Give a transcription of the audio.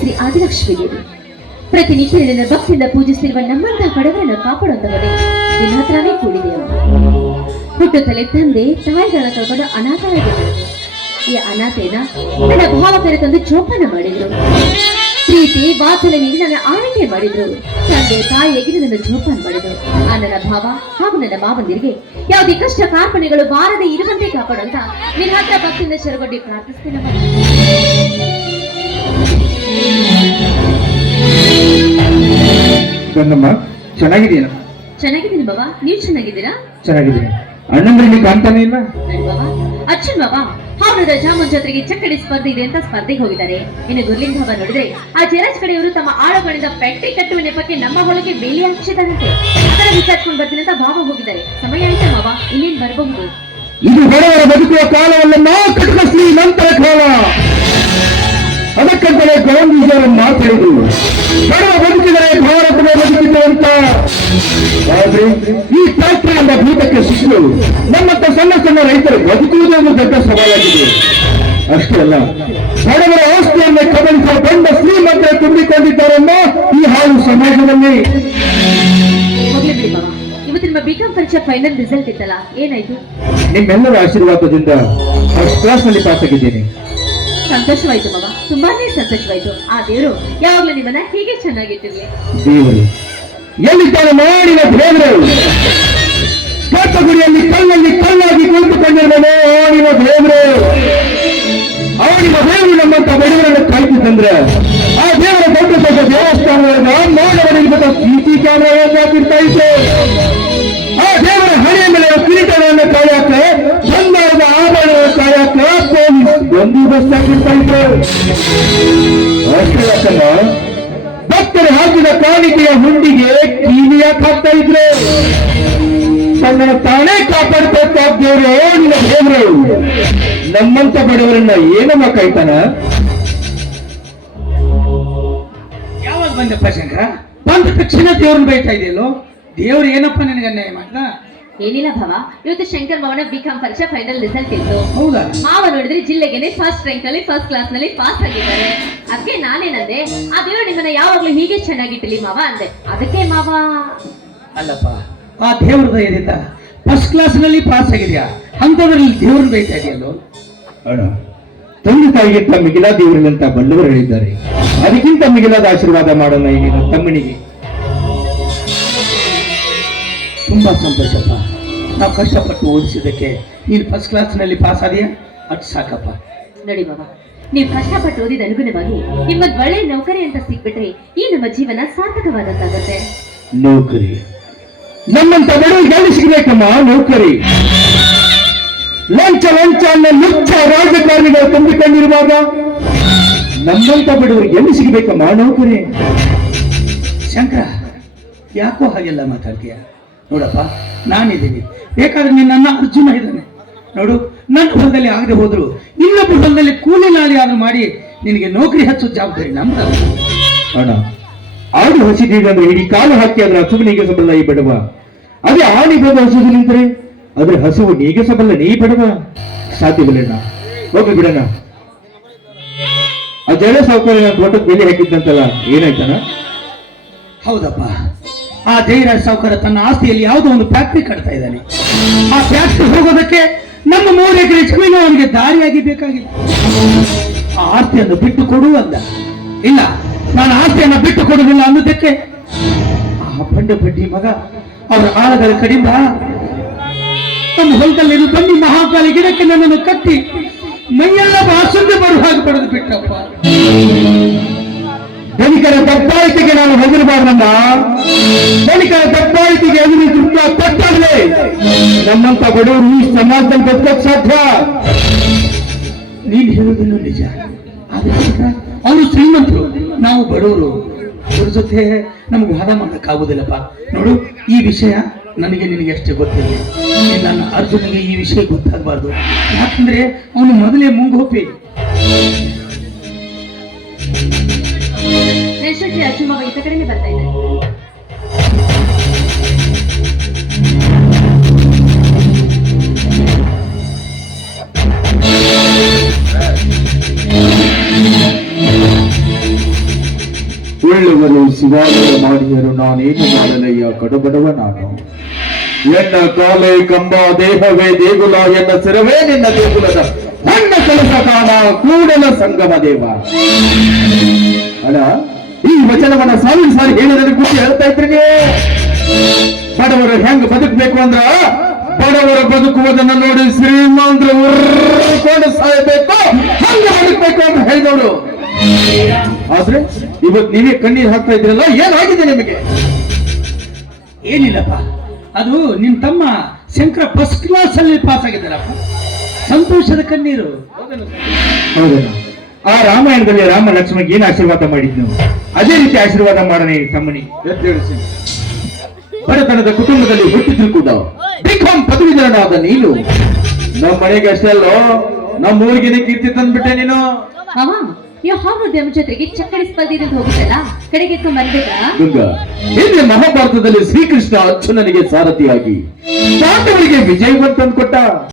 ಶ್ರೀ ಆದಿಲಕ್ಷ್ಮಿ ದೇವಿ. ಪ್ರತಿನಿತ್ಯ ಭಕ್ತಿಯಿಂದ ಪೂಜಿಸಿರುವ ನಮ್ಮಂತಹ ಕಡವರನ್ನು ಕಾಪಾಡುವಂತವರೇ ನಿನ್ನ ಕೂಡಿದೆ ಹುಟ್ಟು ಹುಟ್ಟುತ್ತಲೇ ತಂದೆ, ತಾಯಿಗಳ ಕಳ್ಕೊಂಡು ಅನಾಥರಾಗಿದ್ದರು. ಈ ಅನಾಥೇನ ನನ್ನ ಭಾವಕರ ತಂದು ಜೋಪಾನ ಮಾಡಿದ್ರು. ಪ್ರೀತಿ, ವಾತ್ಸಲ್ಯ ನೀಡಿ ನನ್ನ ಆರೈಕೆ ಮಾಡಿದ್ರು. ತಂದೆ ತಾಯಿಯಾಗಿ ನನ್ನ ಜೋಪಾನ ಮಾಡಿದ್ರು. ಆ ನನ್ನ ಭಾವ ಹಾಗೂ ನನ್ನ ಮಾವಂದಿರಿಗೆ ಯಾವುದೇ ಕಷ್ಟ ಕಾರ್ಪಣೆಗಳು ಬಾರದೆ ಇರುವಂತೆ ಕಾಪಾಡುವಂತ ನಿನ್ನ ಹತ್ರ ಭಕ್ತಿಯಿಂದ ಶರಗೊಡ್ಡಿ ಪ್ರಾರ್ಥಿಸ್ತೇನಮ್ಮ ಗಂಗಮ್ಮ ಚೆನ್ನಾಗಿದೆಯೇನ ಚೆನ್ನಾಗಿದ್ದೀನಿ ಬಾಬಾ. ನೀವು ಚೆನ್ನಾಗಿದ್ದೀರಾ? ಚೆನ್ನಾಗಿದ್ದೀನಿ. ಅಣ್ಣಂದ್ರಲ್ಲಿ ಕಾಣ್ತಾನೆ ಇಲ್ಲ? ಅರ್ಜುನ್ ಬಾಬಾ ಹಾವಳದ ಜಾಮೂನ್ ಜಾತ್ರೆಗೆ ಚಕ್ಕಡಿ ಸ್ಪರ್ಧೆ ಇದೆ ಅಂತ ಸ್ಪರ್ಧೆಗೆ ಹೋಗಿದ್ದಾರೆ. ಇನ್ನು ಗುರ್ಲಿಂಗ್ ಬಾಬಾ ನೋಡಿದ್ರೆ ಆ ಜಯರಾಜ್ ಕಡೆಯವರು ತಮ್ಮ ಆಳುಗಳಿಂದ ಪೆಟ್ಟಿ ಕಟ್ಟುವ ನೆಪಕ್ಕೆ ನಮ್ಮ ಹೊಲಕ್ಕೆ ಬೇಲಿ ಹಾಕಿಸಿದಾರಂತೆ ಅದರ ವಿಚಾರಿಸ್ಕೊಂಡು ಬರ್ತೀನಿ ಅಂತ ಬಾಬಾ ಹೋಗಿದ್ದಾರೆ. ಸಮಯ ಆಯ್ತಾ ಬಾಬಾ? ಇನ್ನೇನ್ ಬರಬಹುದು? ಇದು ಬಡವರ ಬದುಕುವ ಕಾಲವಲ್ಲ ಕಟಕ ಶ್ರೀಮಂತರ ಗಾಂಧೀಜಿಯವರು ಮಾತಾಡಿದ್ರು ಬಡವ ಬದುಕಿದರೆ ಭಾರತದ ಬದುಕಿದೆ ಅಂತ. ಆದ್ರೆ ಈ ಟ್ರಾಕ್ಟರ್ ಎಂಬ ಭೂತಕ್ಕೆ ಸಿಕ್ಕಲು ನಮ್ಮಂತ ಸಣ್ಣ ಸಣ್ಣ ರೈತರು ಬದುಕುವುದೇ ಒಂದು ದೊಡ್ಡ ಸವಾಲಾಗಿದೆ. ಅಷ್ಟೇ ಅಲ್ಲ ಬಡವರ ಆಸ್ತಿಯನ್ನು ಕಬಳಿಸುವ ಬಂದ ಶ್ರೀಮಂತರ ತುಂಬಿಕೊಂಡಿದ್ದಾರೆಂಬ ಈ ಹಾಳು ಸಮಾಜದಲ್ಲಿ. ಹೋಗ್ಲಿ ಬಿಡಿ ಇವತ್ತು ನಿಮ್ಮ ಬಿಕಾಂ ಪರೀಕ್ಷೆ ಫೈನಲ್ ರಿಸಲ್ಟ್ ಇತ್ತಲ್ಲ ಏನಾಯ್ತು? ನಿಮ್ಮೆಲ್ಲರ ಆಶೀರ್ವಾದದಿಂದ ಫಸ್ಟ್ ಕ್ಲಾಸ್ನಲ್ಲಿ ಪಾಸ್ ಆಗಿದ್ದೇನೆ. ಸಂತೋಷವಾಯ್ತು ಬಾಬಾ ತುಂಬಾನೇ ಸಂತೋಷವಾಯ್ತು. ಆ ದೇವರು ಯಾವಾಗ್ಲೂ ನಿಮ್ಮನ್ನ ಹೀಗೆ ಚೆನ್ನಾಗಿಟ್ಟಿರ್ಲಿ. ದೇವರು ಎಲ್ಲಿದ್ದಾನೆ ಮಾಡಿನ ದೇವರು? ಗುಡಿಯಲ್ಲಿ ಕಲ್ಲಲ್ಲಿ ಕಲ್ಲಾಗಿ ಕುಳಿತುಕೊಂಡಿರುವ ಆಡಿನ ದೇವರು. ಆಡಿನ ದೇವರು ನಮ್ಮಂತ ಬಡವರನ್ನು ಕಾಯ್ತಿದ್ದಂದ್ರೆ ಆ ದೇವರ ದೊಡ್ಡ ದೊಡ್ಡ ದೇವಸ್ಥಾನಗಳನ್ನ ನೋಡವರಿಗೆ ಸಿಸಿ ಕ್ಯಾಮೆರಾ ಹಾಕಿರ್ತಾ ಇತ್ತು. ಆ ದೇವರ ಹಣೆಯ ಮೇಲೆ ಕಿರೀಟಗಳನ್ನು ಕಾಯಕ ಬಂಗಾರದ ಆಭರಣಗಳ ಕಾಯಕ ಪೊಲೀಸ್ ಬಂದೋಬಸ್ತ್ ಹಾಕಿರ್ತಾ ಇತ್ತು ಅಷ್ಟೇ ಭಕ್ತರು ಹಾಕಿದ ಕಾಣಿಕೆಯ ಹುಂಡಿಗೆ ಕಿವಿಯಾಕ್ ಹಾಕ್ತಾ ಇದ್ರು. ತನ್ನನ್ನು ತಾನೇ ಕಾಪಾಡ್ತಾ ದೇವರು ನಿನ್ನ ದೇವರು. ನಮ್ಮಂತ ಬಡವರನ್ನ ಏನಮ್ಮ ಕಾಯ್ತಾನ? ಯಾವಾಗ ಬಂದಪ್ಪ ಶಂಕರ? ಬಂದ ತಕ್ಷಣ ದೇವ್ರನ್ನ ಬೈತಾ ಇದೆಯಲ್ಲೋ? ದೇವ್ರು ಏನಪ್ಪ ನನಗೆ ಅನ್ಯಾಯ ಮಾಡ್ದ? ಏನಿಲ್ಲ ಭಾವ. ಇವತ್ತು ಶಂಕರ್ ಮಾವನ ಬಿಕಾಂ ಪರೀಕ್ಷೆ ಫೈನಲ್ ರಿಸಲ್ಟ್ ಇತ್ತು. ಹೌದಾ? ಮಾವ ನೋಡಿದ್ರೆ ಜಿಲ್ಲೆಗೆನೆ ಫಸ್ಟ್ ರ್ಯಾಂಕ್ನಲ್ಲಿ ಫಸ್ಟ್ ಕ್ಲಾಸ್ನಲ್ಲಿ ಪಾಸ್ ಆಗಿದ್ದಾರೆ. ಅದಕ್ಕೆ ನಾನೇನಂದೆ ಆ ದೇವರು ನಿಮ್ಮನ್ನ ಯಾವಾಗ್ಲೂ ಹೀಗೆ ಚೆನ್ನಾಗಿಟ್ಟಿಲಿ ಮಾವ? ಅಂದೆ. ಅದಕ್ಕೆ ಮಾವ? ಅಲ್ಲಪ್ಪ. ಆ ದೇವ್ರ ದಯದಿಂದ ಫಸ್ಟ್ ಕ್ಲಾಸ್ನಲ್ಲಿ ಪಾಸ್ ಆಗಿದ್ಯಾ? ಅಂಥದ್ರಲ್ಲಿ ದೇವ್ರ ಬೈತಾ ಇದೆಯಲ್ಲೋ ಅಣ್ಣ ತಂದೆ ತಾಯಿಗಿಂತ ಮಿಗಿಲ ದೇವರಿಲ್ಲಂತ ಬಲ್ಲವರು ಹೇಳಿದ್ದಾರೆ. ಅದಕ್ಕಿಂತ ಮಿಗಿಲಾದ ಆಶೀರ್ವಾದ ಮಾಡೋಣ ಈ ತಮ್ಮನಿಗೆ. ತುಂಬಾ ಸಂತೋಷಪ್ಪ. ನಾವು ಕಷ್ಟಪಟ್ಟು ಓದಿಸಿದ್ದಕ್ಕೆ. ನೀನು ಫಸ್ಟ್ ಕ್ಲಾಸ್ನಲ್ಲಿ ಪಾಸ್ ಆದ್ಯಾ? ಅದು ಸಾಕಪ್ಪ. ನೋಡಿ ಬಾಬಾ ನೀವು ಕಷ್ಟಪಟ್ಟು ಓದಿದ ಅನುಗುಣವಾಗಿ ನಿಮ್ಮ ಒಳ್ಳೆ ನೌಕರಿ ಅಂತ ಸಿಕ್ಬಿಟ್ರೆ ಈ ನಮ್ಮ ಜೀವನ ಸಾರ್ಥಕವಾದಂತಾಗತ್ತೆ. ನೌಕರಿ. ನಮ್ಮಂತ ಬಡವರಿಗೆ ಎಲ್ಲಿ ಸಿಗಬೇಕಮ್ಮ ನೌಕರಿ? ಲಂಚ ಲಂಚ ಅನ್ನೋ ಲುಚ್ಚ ರಾಜಕಾರಣಿಗಳು ತುಂಬಿಕೊಂಡಿರುವಾಗ ನಮ್ಮಂತ ಬಡವರಿಗೆ ಎಲ್ಲಿ ಸಿಗಬೇಕಮ್ಮ ನೌಕರಿ? ಶಂಕರ ಯಾಕೋ ಹಾಗೆಲ್ಲ ಮಾತಾಡ್ತೀಯ? ನೋಡಪ್ಪ ನಾನಿದ್ದೀನಿ. ಬೇಕಾದ್ರೆ ನಿನ್ನ ಅರ್ಜುನ ಇದ್ದಾನೆ. ನೋಡು ನನ್ನ ಹೊಲದಲ್ಲಿ ಆಗದೆ ಹೋದ್ರು ಇನ್ನೊಬ್ಬ ಹೊಲದಲ್ಲಿ ಕೂಲಿ ನಾಳಿ ಆದ್ರೂ ಮಾಡಿ ನಿನಗೆ ನೌಕರಿ ಹಚ್ಚೋ ಜವಾಬ್ದಾರಿ ನಮ್ಮ ಅಣ್ಣ ಆಡು ಹಸಿದೀಗಂದ್ರೆ ಇಡೀ ಕಾಲು ಹಾಕಿ ಅದರ ಹಸುವಿನಿಗೆ ನೀಗಿಸಬಲ್ಲ ಈ ಬಡವ. ಅದೇ ಆಡಿ ಬಂದ ಹಸುವು ನಿಂತರೆ ಅದ್ರ ಹಸುವು ನೀಗಿಸಬಲ್ಲ ನೀ ಬಡವ. ಸಾಧ್ಯವಿಲ್ಲಣ್ಣ ಹೋಗಿ ಬಿಡಣ್ಣ. ಆ ಜಳ ಸಾವುಕಾರ ತೋಟದ ಬೆಲೆ ಹಾಕಿದ್ದಂತಲ್ಲ ಏನಾಯ್ತಣ್ಣ? ಹೌದಪ್ಪ. ಆ ಜಯರಾಜ್ ಸಾವುಕಾರ ತನ್ನ ಆಸ್ತಿಯಲ್ಲಿ ಯಾವುದೋ ಒಂದು ಫ್ಯಾಕ್ಟ್ರಿ ಕಟ್ತಾ ಇದ್ದಾನೆ. ಆ ಫ್ಯಾಕ್ಟ್ರಿ ಹೋಗೋದಕ್ಕೆ ನಮ್ಮ ಮೂರು ಎಕರೆ ಜಮೀನು ಅವನಿಗೆ ದಾರಿಯಾಗಿ ಬೇಕಾಗಿಲ್ಲ. ಆ ಆಸ್ತಿಯನ್ನು ಬಿಟ್ಟು ಕೊಡು ಅಂದ. ಇಲ್ಲ, ನಾನು ಆಸ್ತಿಯನ್ನು ಬಿಟ್ಟು ಕೊಡುವುದಿಲ್ಲ ಅನ್ನೋದಕ್ಕೆ ಆ ಬಂಡ ಬಡ್ಡಿ ಮಗ ಅವರ ಆಳಗಳ ಕಡಿಂದ ತಮ್ಮ ಹೊಲದಲ್ಲಿ ಬನ್ನಿ ಮಹಾಕಾಲಿ ಗಿಡಕ್ಕೆ ನನ್ನನ್ನು ಕಟ್ಟಿ ಮೈಯೆಲ್ಲ ಬಾಸುಂದೆ ಬರುವ ಹಾಗೆ ಪಡೆದು ಬಿಟ್ಟಪ್ಪ. ಧನಿಕರ ದಬ್ಬಾಯಿತಿಗೆ ನಾನು ಹೆದರಬಾರ್ದಮ್ಮ ಧನಿಕರ ದಬ್ಬಾಯಿತಿಗೆ ಎದುರು ತೃಪ್ತ ಕೊಟ್ಟಾಗಲೇ ನಮ್ಮಂತ ಬಡವರು ಈ ಸಮಾಜದಲ್ಲಿ ಬದುಕಕ್ ಸಾಧ್ಯ? ನೀನ್ ಹೇಳೋದಿಲ್ಲ ನಿಜ. ಆದ್ರೆ ಅವರು ಶ್ರೀಮಂತರು, ನಾವು ಬಡವರು, ಅವ್ರ ಜೊತೆ ನಮ್ಗೆ ವಾದ ಮಾಡಕ್ಕಾಗೋದಿಲ್ಲಪ್ಪ ನೋಡು, ಈ ವಿಷಯ ನನಗೆ ನಿನಗೆ ಅಷ್ಟೇ ಗೊತ್ತಿದೆ. ನೀನ್ ನನ್ನ ಅರ್ಜುನಿಗೆ ಈ ವಿಷಯ ಗೊತ್ತಾಗಬಾರ್ದು. ಯಾಕಂದ್ರೆ ಅವನು ಮೊದಲೇ ಮುಂಗೋಪಿ. ಅರ್ಜುನ್ ಮಾವ ಈತ ಕಡೆನೆ ಬರ್ತಾ ಇದ್ದಾರೆ. ಶಿವಾಲಯ ಮಾಡಿದರು ನಾನೇನು ಮಾಡಲಯ್ಯ? ಕಡುಬಡವ ನಾನು ಎನ್ನ ಕಾಲೇ ಕಂಬ, ದೇಹವೇ ದೇಗುಲ ಎನ್ನ ಸಿರವೇ ನಿನ್ನ ದೇಗುಲದ ನನ್ನ ಕೆಲಸ ಕಾಣ, ಕೂಡಲ ಸಂಗಮ ದೇವ. ಅಲ್ಲ ವಚನವನ್ನ ಸಾವಿರ ಸಾರಿ ಹೇಳಿದ್ರೆ ಖುಷಿ ಹೇಳ್ತಾ ಇದ್ರಿ ಬಡವರು ಹೆಂಗ್ ಬದುಕಬೇಕು ಅಂದ್ರ ಬಡವರ ಬದುಕುವುದನ್ನ ನೋಡಿ ಶ್ರೀಮಂತರು ಉರ್ಕೊಂಡು ಸಾಯಬೇಕು. ಹಂಗ ಬದುಕಬೇಕು ಅಂತ ಹೇಳಿದವರು. ಆದ್ರೆ ಇವತ್ ನೀವೇ ಕಣ್ಣೀರ್ ಹಾಕ್ತಾ ಇದ್ರಲ್ಲ ಏನಾಗಿದೆ ನಿಮಗೆ? ಏನಿಲ್ಲಪ್ಪ. ಅದು ನಿಮ್ ತಮ್ಮ ಶಂಕರ ಫಸ್ಟ್ ಕ್ಲಾಸ್ ಅಲ್ಲಿ ಪಾಸ್ ಆಗಿದ್ದಾರಪ್ಪ. ಸಂತೋಷದ ಕಣ್ಣೀರು. ಹೌದಲ್ಲ ಆ ರಾಮಾಯಣದಲ್ಲಿ ರಾಮ ಲಕ್ಷ್ಮಣಿಗೆ ಏನ್ ಆಶೀರ್ವಾದ ಮಾಡಿದ್ನು ಅದೇ ರೀತಿ ಆಶೀರ್ವಾದ ಮಾಡನೆ ತಮ್ಮನಿ. ಬಡತನದ ಕುಟುಂಬದಲ್ಲಿ ಹುಟ್ಟಿದ್ರು ಕೂಡ ಬಿಕಾಂ ಪದವೀಧರನಾದ ನೀನು. ನಮ್ಮ ಮನೆಗೆ ಅಷ್ಟೇ ಅಲ್ಲೋ ನಮ್ಮ ಊರಿಗೆ ಕೀರ್ತಿ ತಂದ್ಬಿಟ್ಟೆ ನೀನು. ಅವ ಯಾವ ಹಾವುದ್ಯಮ ಜೊತೆಗೆ ಚಕ್ಕಡಿ ಸ್ಪರ್ಧೆ ಹೋಗುತ್ತಲ್ಲ ಕಡೆಗೆ ಗಂಗಾ ಹಿಂದೆ ಮಹಾಭಾರತದಲ್ಲಿ ಶ್ರೀಕೃಷ್ಣ ಅರ್ಜುನನಿಗೆ ಸಾರಥಿಯಾಗಿ. ಪಾಂಡವರಿಗೆ ವಿಜಯವಂತ ಕೊಟ್ಟ.